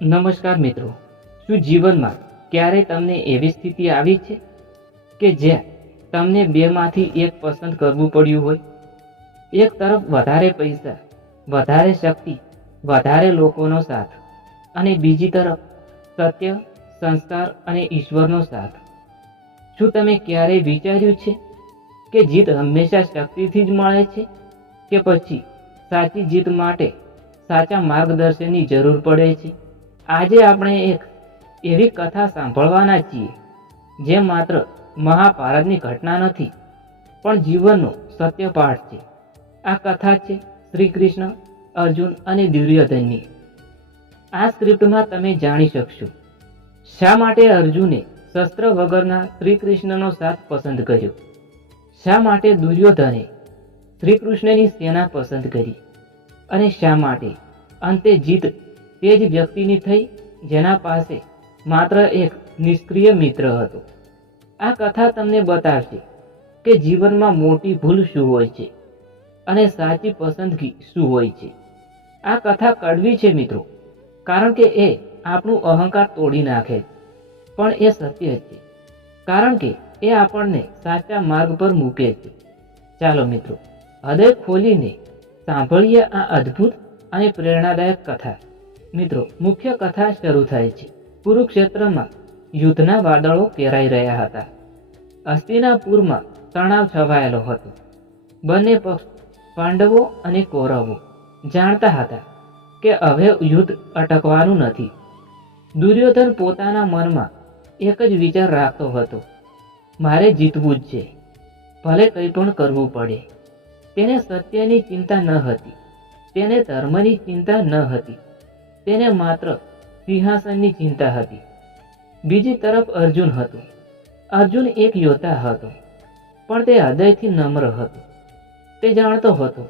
નમસ્કાર મિત્રો, શું જીવનમાં ક્યારે તમને એવી સ્થિતિ આવી છે કે જ્યાં તમને બેમાંથી એક પસંદ કરવું પડ્યું હોય? એક તરફ વધારે પૈસા, વધારે શક્તિ, વધારે લોકોનો સાથ, અને બીજી તરફ સત્ય, સંસ્કાર અને ઈશ્વરનો સાથ. શું તમે ક્યારેય વિચાર્યું છે કે જીત હંમેશા શક્તિથી જ મળે છે કે પછી સાચી જીત માટે સાચા માર્ગદર્શનની જરૂર પડે છે? આજે આપણે એક એવી કથા સાંભળવાના છીએ જે માત્ર મહાભારતની ઘટના નથી, પણ જીવનનો સત્ય પાઠ છે. આ કથા છે શ્રી કૃષ્ણ, અર્જુન અને દુર્યોધનની. આ સ્ક્રિપ્ટમાં તમે જાણી શકશો શા માટે અર્જુને શસ્ત્ર વગરના શ્રી કૃષ્ણનો સાથ પસંદ કર્યો, શા માટે દુર્યોધને શ્રી કૃષ્ણની સેના પસંદ કરી, અને શા માટે અંતે જીત તે જ વ્યક્તિની થઈ જેના પાસે માત્ર એક નિષ્ક્રિય મિત્ર હતો. આ કથા તમને બતાવશે કે જીવનમાં મોટી ભૂલ શું હોય છે અને સાચી પસંદગી શું હોય છે. આ કથા કડવી છે મિત્રો, કારણ કે એ આપણું અહંકાર તોડી નાખે, પણ એ સત્ય છે કારણ કે એ આપણને સાચા માર્ગ પર મૂકે છે. ચાલો મિત્રો, હૃદય ખોલીને સાંભળીએ આ અદ્ભુત અને પ્રેરણાદાયક કથા. મિત્રો, મુખ્ય કથા શરૂ થાય છે. કુરુક્ષેત્રમાં યુદ્ધના વાદળો ઘેરાઈ રહ્યા હતા. હસ્તિનાપુરમાં તણાવ છવાયેલો હતો. બંને પક્ષ, પાંડવો અને કૌરવો, જાણતા હતા કે હવે યુદ્ધ અટકવાનું નથી. દુર્યોધન પોતાના મનમાં એક જ વિચાર રાખતો હતો, મારે જીતવું જ છે, ભલે કંઈ પણ કરવું પડે. તેને સત્યની ચિંતા ન હતી, તેને ધર્મની ચિંતા ન હતી, તેને માત્ર સિંહાસનની ચિંતા હતી. બીજી તરફ અર્જુન હતો. અર્જુન એક યોદ્ધા હતો, પણ તે હૃદયથી નમ્ર હતો. તે જાણતો હતો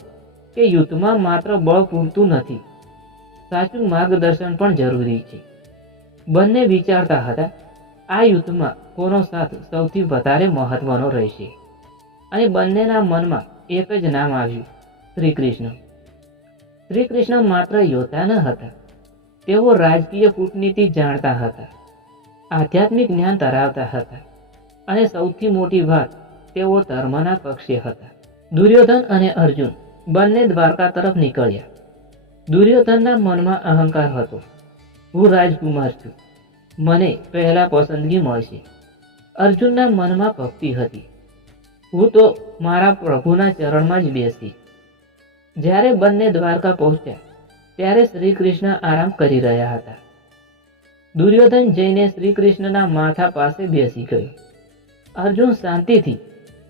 કે યુદ્ધમાં માત્ર બળ પૂરતું નથી, સાચું માર્ગદર્શન પણ જરૂરી છે. બંને વિચારતા હતા, આ યુદ્ધમાં કોનો સાથ સૌથી વધારે મહત્વનો રહેશે, અને બંનેના મનમાં એક જ નામ આવ્યું, શ્રી કૃષ્ણ. શ્રી કૃષ્ણ માત્ર યોદ્ધા ન હતા, તેઓ રાજકીય કૂટનીતિ જાણતા હતા, આધ્યાત્મિક જ્ઞાન ધરાવતા હતા, અને સૌથી મોટી વાત, તેઓ ધર્મના પક્ષે હતા. દુર્યોધન અને અર્જુન બંને દ્વારકા તરફ નીકળ્યા. દુર્યોધનના મનમાં અહંકાર હતો, હું રાજકુમાર છું, મને પહેલા પસંદગી મળશે. અર્જુનના મનમાં ભક્તિ હતી, હું તો મારા પ્રભુના ચરણમાં જ બેસી. જ્યારે બંને દ્વારકા પહોંચ્યા ત્યારે શ્રી કૃષ્ણ આરામ કરી રહ્યા હતા. દુર્યોધન જઈને શ્રી કૃષ્ણના માથા પાસે બેસી ગયો. અર્જુન શાંતિથી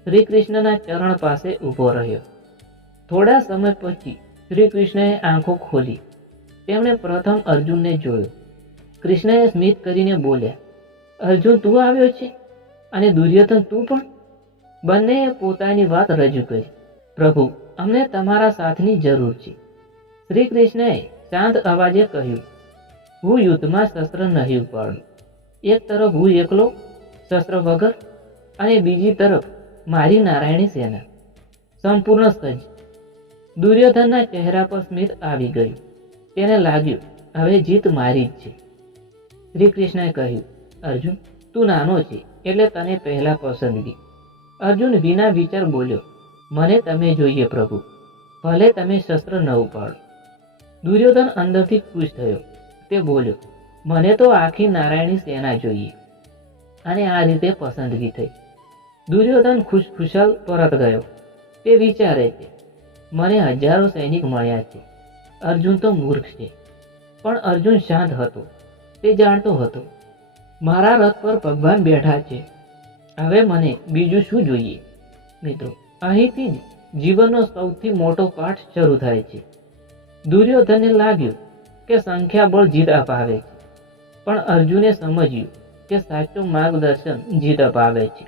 શ્રી કૃષ્ણના ચરણ પાસે ઊભો રહ્યો. થોડા સમય પછી શ્રી કૃષ્ણએ આંખો ખોલી. તેમણે પ્રથમ અર્જુનને જોયો. કૃષ્ણએ સ્મિત કરીને બોલ્યા, અર્જુન તું આવ્યો છે, અને દુર્યોધન તું પણ? બંનેએ પોતાની વાત રજૂ કરી. પ્રભુ, અમને તમારા સાથની જરૂર છે. શ્રી કૃષ્ણએ શાંત અવાજે કહ્યું, હું યુદ્ધમાં શસ્ત્ર નહીં ઉપાડું. એક તરફ હું એકલો, શસ્ત્ર વગર, અને બીજી તરફ મારી નારાયણી સેના, સંપૂર્ણ સજ્જ. દુર્યોધનના ચહેરા પર સ્મિત આવી ગયું. તેને લાગ્યું, હવે જીત મારી જ છે. શ્રી કૃષ્ણએ કહ્યું, અર્જુન તું નાનો છે એટલે તને પહેલા પસંદગી. અર્જુન વિના વિચાર બોલ્યો, મને તમે જોઈએ પ્રભુ, ભલે તમે શસ્ત્ર ન ઉપાડો. દુર્યોધન અંદરથી ખુશ થયો. તે બોલ્યો, મને તો આખી નારાયણી સેના જોઈએ. અને આ રીતે પસંદગી થઈ. દુર્યોધન ખુશખુશાલ પરત ગયો. તે વિચારે છે, મને હજારો સૈનિક મળ્યા છે, અર્જુન તો મૂર્ખ છે. પણ અર્જુન શાંત હતો. તે જાણતો હતો, મારા રથ પર ભગવાન બેઠા છે, હવે મને બીજું શું જોઈએ. મિત્રો, અહીંથી જ જીવનનો સૌથી મોટો પાઠ શરૂ થાય છે. દુર્યોધનને લાગ્યું કે સંખ્યાબળ જીત અપાવે છે, પણ અર્જુને સમજ્યું કે સાચું માર્ગદર્શન જીત અપાવે છે.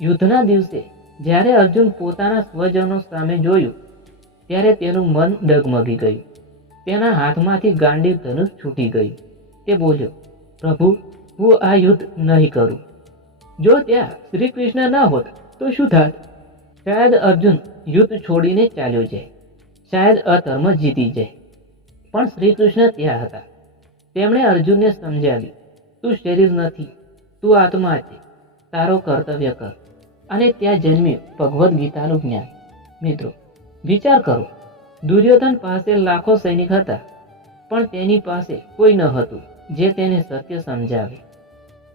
યુદ્ધના દિવસે જ્યારે અર્જુન પોતાના સ્વજનો સામે જોયું, ત્યારે તેનું મન ડગમગી ગયું. તેના હાથમાંથી ગાંડીવ ધનુષ છૂટી ગયું. તે બોલ્યો, પ્રભુ, હું આ યુદ્ધ નહીં કરું. જો ત્યાં શ્રી કૃષ્ણ ન હોત તો શું થાત? શાયદ અર્જુન યુદ્ધ છોડીને ચાલ્યો જાય, શાયદ અધર્મ જીતી જાય, પણ શ્રી કૃષ્ણ ત્યાં હતા. તેમણે અર્જુનને સમજાવ્યું, તું શરીર નથી, તું આત્મા છે, તારો કર્તવ્ય કર. અને ત્યાં જન્મ્યું ભગવદ્ ગીતાનું જ્ઞાન. મિત્રો, વિચાર કરો, દુર્યોધન પાસે લાખો સૈનિક હતા, પણ તેની પાસે કોઈ ન હતું જે તેને સત્ય સમજાવે.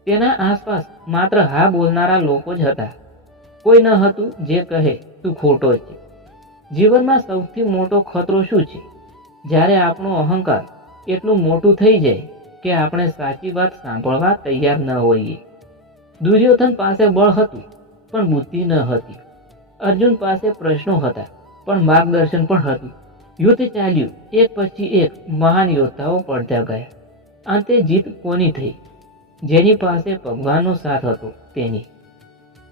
તેના આસપાસ માત્ર હા બોલનારા લોકો જ હતા. કોઈ ન હતું જે કહે તું ખોટો છે. જીવનમાં સૌથી મોટો ખતરો શું છે? જ્યારે આપણો અહંકાર એટલું મોટું થઈ જાય કે આપણે સાચી વાત સાંભળવા તૈયાર ન હોઈએ. દુર્યોધન પાસે બળ હતું પણ બુદ્ધિ ન હતી. અર્જુન પાસે પ્રશ્નો હતા પણ માર્ગદર્શન પણ હતું. યુદ્ધ ચાલ્યું, એક પછી એક મહાન યોદ્ધાઓ પડતા ગયા. અંતે જીત કોની થઈ? જેની પાસે ભગવાનનો સાથ હતો તેની.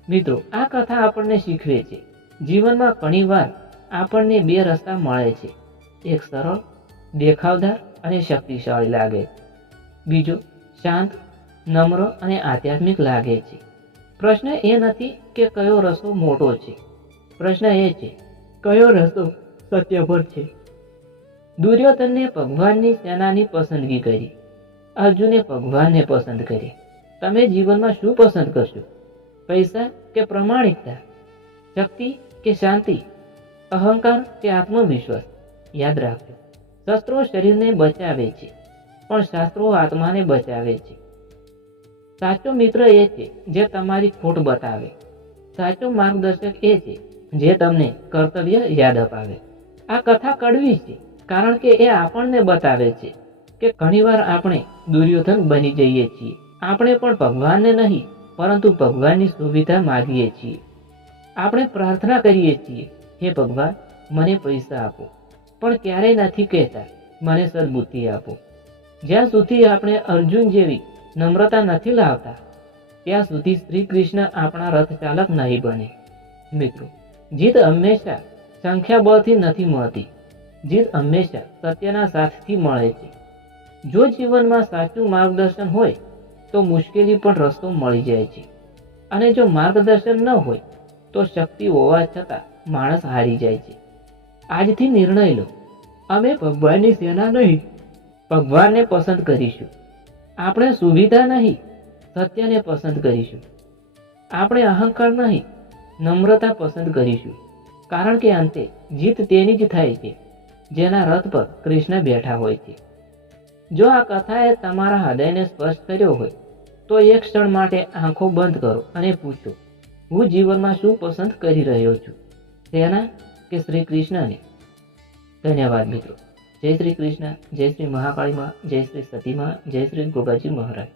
મિત્રો, આ કથા આપણને શીખવે છે, જીવનમાં ઘણીવાર આપણને બે રસ્તા મળે છે. એક સરળ, દેખાવદાર અને શક્તિશાળી લાગે છે. બીજો શાંત, નમ્ર અને આધ્યાત્મિક લાગે છે. પ્રશ્ન એ નથી કે કયો રસ્તો મોટો છે, પ્રશ્ન એ છે કયો રસ્તો સત્ય પર છે. દુર્યોધનને ભગવાનની સેનાની પસંદગી કરી, અર્જુને ભગવાનને પસંદ કરી. તમે જીવનમાં શું પસંદ કરશો? પૈસા કે પ્રમાણિકતા? શક્તિ કે શાંતિ? અહંકાર કે આત્મવિશ્વાસ? યાદ રાખજો, શસ્ત્રો શરીરને બચાવે છે પણ શાસ્ત્રો આત્માને બચાવે છે. સાચો મિત્ર એ છે જે તમારી ખોટ બતાવે. સાચો માર્ગદર્શક એ છે જે તમને કર્તવ્ય યાદ અપાવે. આ કથા કડવી છે કારણ કે એ આપણને બતાવે છે કે ઘણીવાર આપણે દુર્યોધન બની જઈએ છીએ. આપણે પણ ભગવાનને નહીં પરંતુ ભગવાનની સુવિધા માગીએ છીએ. આપણે પ્રાર્થના કરીએ છીએ, હે ભગવાન, મને પૈસા આપો, પણ ક્યારેય નથી કહેતા મને સદબુદ્ધિ આપો. જ્યાં સુધી આપણે અર્જુન જેવી નમ્રતા નથી લાવતા ત્યાં સુધી શ્રી કૃષ્ણ આપણા રથ ચાલક નહીં બને. મિત્રો, જીત હંમેશા સંખ્યાબળથી નથી મળતી. જીત હંમેશા સત્યના સાથથી મળે છે. જો જીવનમાં સાચું માર્ગદર્શન હોય તો મુશ્કેલી પણ રસ્તો મળી જાય છે, અને જો માર્ગદર્શન ન હોય તો શક્તિ હોવા છતાં માણસ હારી જાય છે. આજથી નિર્ણય લો, અમે ભગવાનની સેના નહીં, ભગવાનને પસંદ કરીશું. આપણે સુવિધા નહીં, સત્યને પસંદ કરીશું. આપણે અહંકાર નહીં, નમ્રતા પસંદ કરીશું. કારણ કે અંતે જીત તેની જ થાય છે જેના રથ પર કૃષ્ણ બેઠા હોય છે. જો આ કથાએ તમારા હૃદયને સ્પર્શ કર્યો હોય તો એક ક્ષણ માટે આંખો બંધ કરો અને પૂછો, હું જીવનમાં શું પસંદ કરી રહ્યો છું, સેના કે શ્રી કૃષ્ણને? ધન્યવાદ મિત્રો. જય શ્રી કૃષ્ણ, જય શ્રી મહાકાળી માં, જય શ્રી સતી માં, જય શ્રી ગોગાજી મહારાજ.